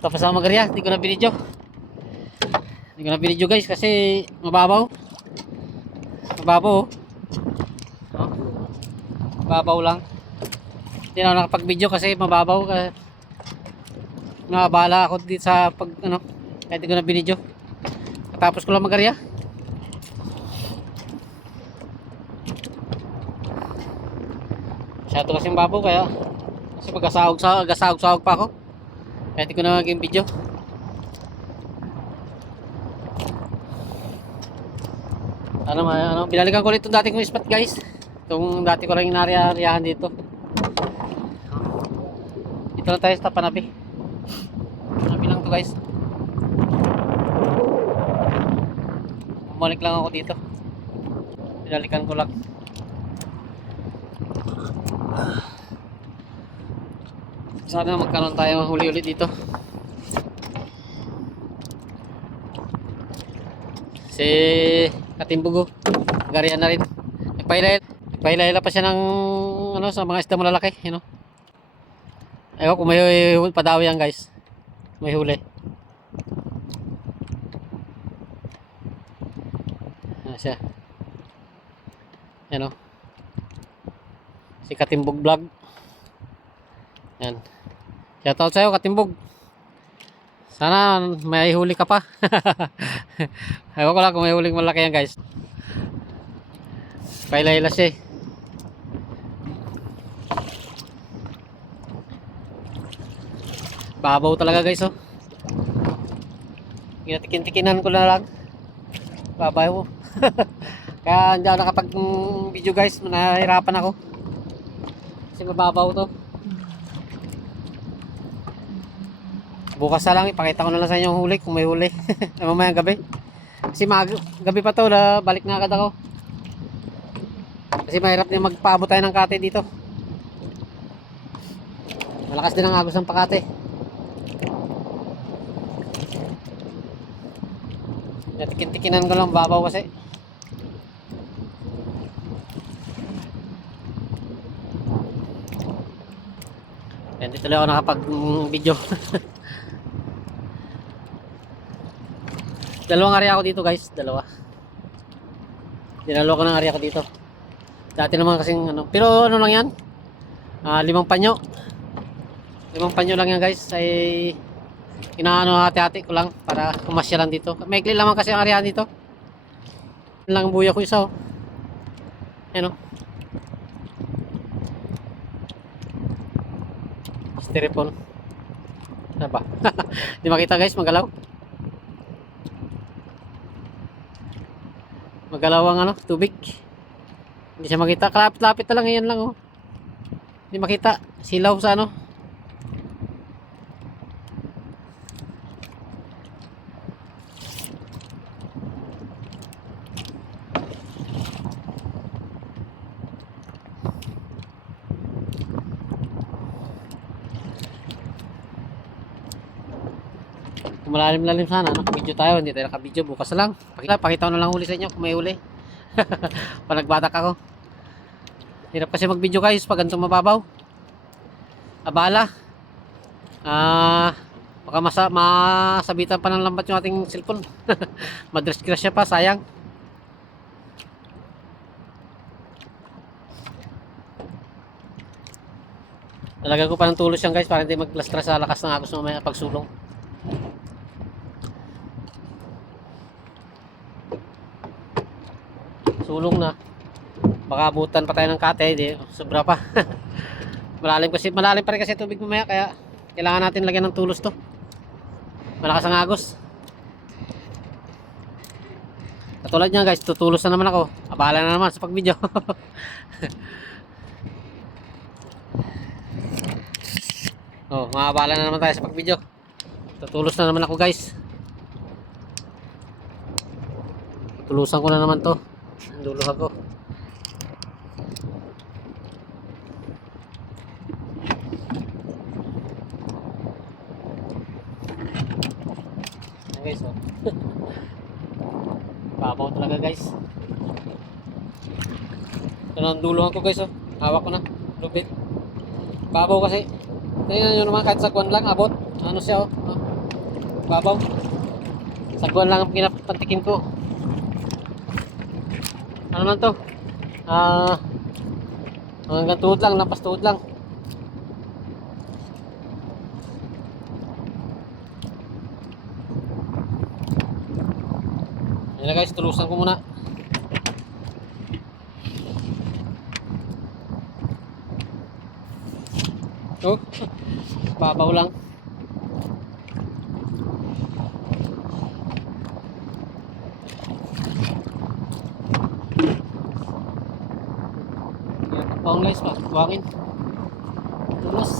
Tapos ako magarya, hindi ko na binidyo. Hindi ko na binidyo guys kasi mababaw. Mababaw oh. Oh. Mababaw lang. Hindi na ako nakapag-video kasi mababaw. Nabala ako dito sa pag ano, kaya hindi ko na binidyo. Tapos ko lang magarya. Masyado kasing babaw kaya kasi mag-asahog pa ako. Kaya hindi ko na maging video. Binalikan ko ulit itong dati kong spot guys. Itong dati ko lang inariyahan dito. Dito lang tayo sa Panabi. Panabi lang to guys. Bumalik lang ako dito. Binalikan ko lang. Sana magkaroon tayo huli ulit dito. Si Katimbugo Garian na rin. Nagpailayla pa siya ng ano, sa mga isda malalaki, you know. Ayaw kung may padawi yan guys. May huli. Ano siya. Yan o. Si Katimbog Vlog. Yan. Shoutout sa'yo Katimbog. Sana may huli ka pa. Ayaw ko lang kung may huling malaki yan guys. Pailayla siya eh. Babaw talaga guys oh. Tinatikin-tikinan ko na lang. Babaw. Kaya hindi ako nakapag video guys. Nahirapan ako. Kasi mababaw to. Bukas na lang ipakita ko na lang sa inyo yung huli kung may huli. Mamayang gabi. Kasi gabi pa to, balik na agad ako. Kasi mahirap din magpaabot tayo ng kate dito. Malakas din ang agos ng pakate. Tikin-tikinan ko lang, babaw kasi. Hindi tuloy ako nakapag-video. Dalawang area ako dito guys, dalawa. Dinalo ko ng area ko dito. Dati naman kasing ano, pero ano lang yan? 5 panyo. 5 panyo lang yan guys. Ay inaano hati-hati ko lang para kumasya lang dito. Maikli lang kasi ang area dito. Yan lang ang buya ko isa oh. Yan oh. Styrofoam. Ano ba? Di makita guys, magalaw. Magalaw ang ano, tubig. Hindi siya makita. Kalapit-lapit na lang, yan lang oh. Hindi makita. Silaw sa ano. Kung malalim-lalim sana, nakabidyo tayo. Hindi tayo nakabidyo, bukas na lang. Pakita ko na lang huli sa inyo kung may huli. Panagbatak ako. Hirap kasi mag-video guys pag ganitong mababaw. Abala. Baka masabitan pa ng lambat yung ating cellphone. Madress-crash siya pa, sayang. Talaga ko pa ng tulos yan guys para hindi maglastra sa lakas ng agos mamaya pagsulong. Sulong na. Baka abutan pa tayo ng kate, hindi sobra pa. Malalim pa rin kasi tubig mamaya kaya kailangan natin lagyan ng tulos to. Malakas ang agos. Katulad niyan guys, tutulos na naman ako. Abala na naman sa pag-video. Oh, maabala na naman tayo sa pag-video. Tutulos na naman ako guys. Tulusan ko na naman to. Dulo ako. Ayan guys oh. Babaw talaga guys. Ito na ang dulo ko guys oh. Hawak ko na. Lubid. Babaw kasi. Tingnan nyo naman kahit sa kuwan lang abot. Ano siya oh. Babaw. Sagwan lang ang pinapantikin ko. Ano lang to? Hanggang tuhod lang, lampas tuhod lang. Yan na guys, tulusan ko muna. Oh, babaw lang. Yan, guys, buhangin. Tulos.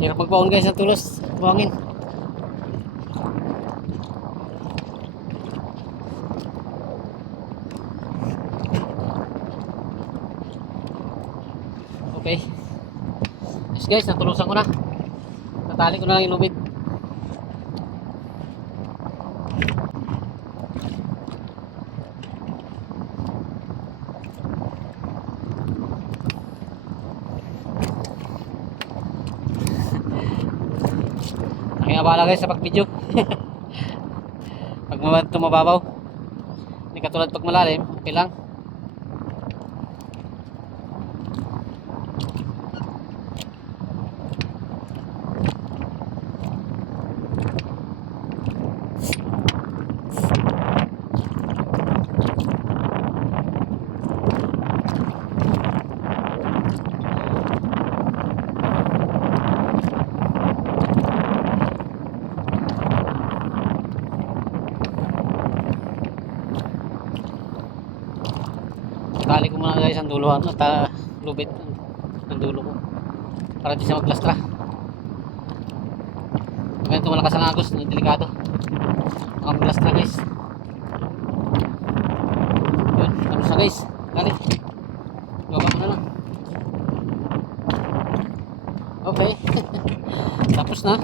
Hirap magbaon guys ang tulos. Buhangin. Okay. Yes guys, natulusan ko na. Natali ko na lang yung lubid. Aking abala guys sa pag-video. Pag mababaw. Hindi katulad pag malalim, okay lang. Tali ko muna guys ang dulo at lubid ang dulo ko para di siya maglastra. Ganito malakas ang agos, delikado mga maglastra guys. Yun, ano sa guys, dali gawa ko na lang. Okay. Tapos na,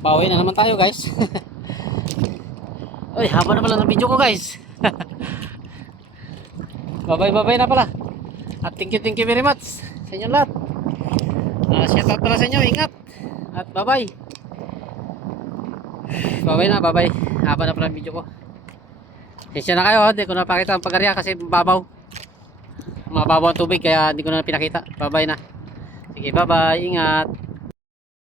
bawi na naman tayo guys. Ay, haba na pala ng video ko guys. Bye-bye na pala. At thank you very much sa inyo lahat. Shout out pala sa inyo, ingat. At bye-bye. Bye-bye na, bye-bye. Haba na pala ang video ko. Sensya na kayo, hindi ko napakita ang pag-area kasi babaw. Mababaw ang tubig kaya hindi ko na pinakita. Bye-bye na. Sige, bye-bye. Ingat.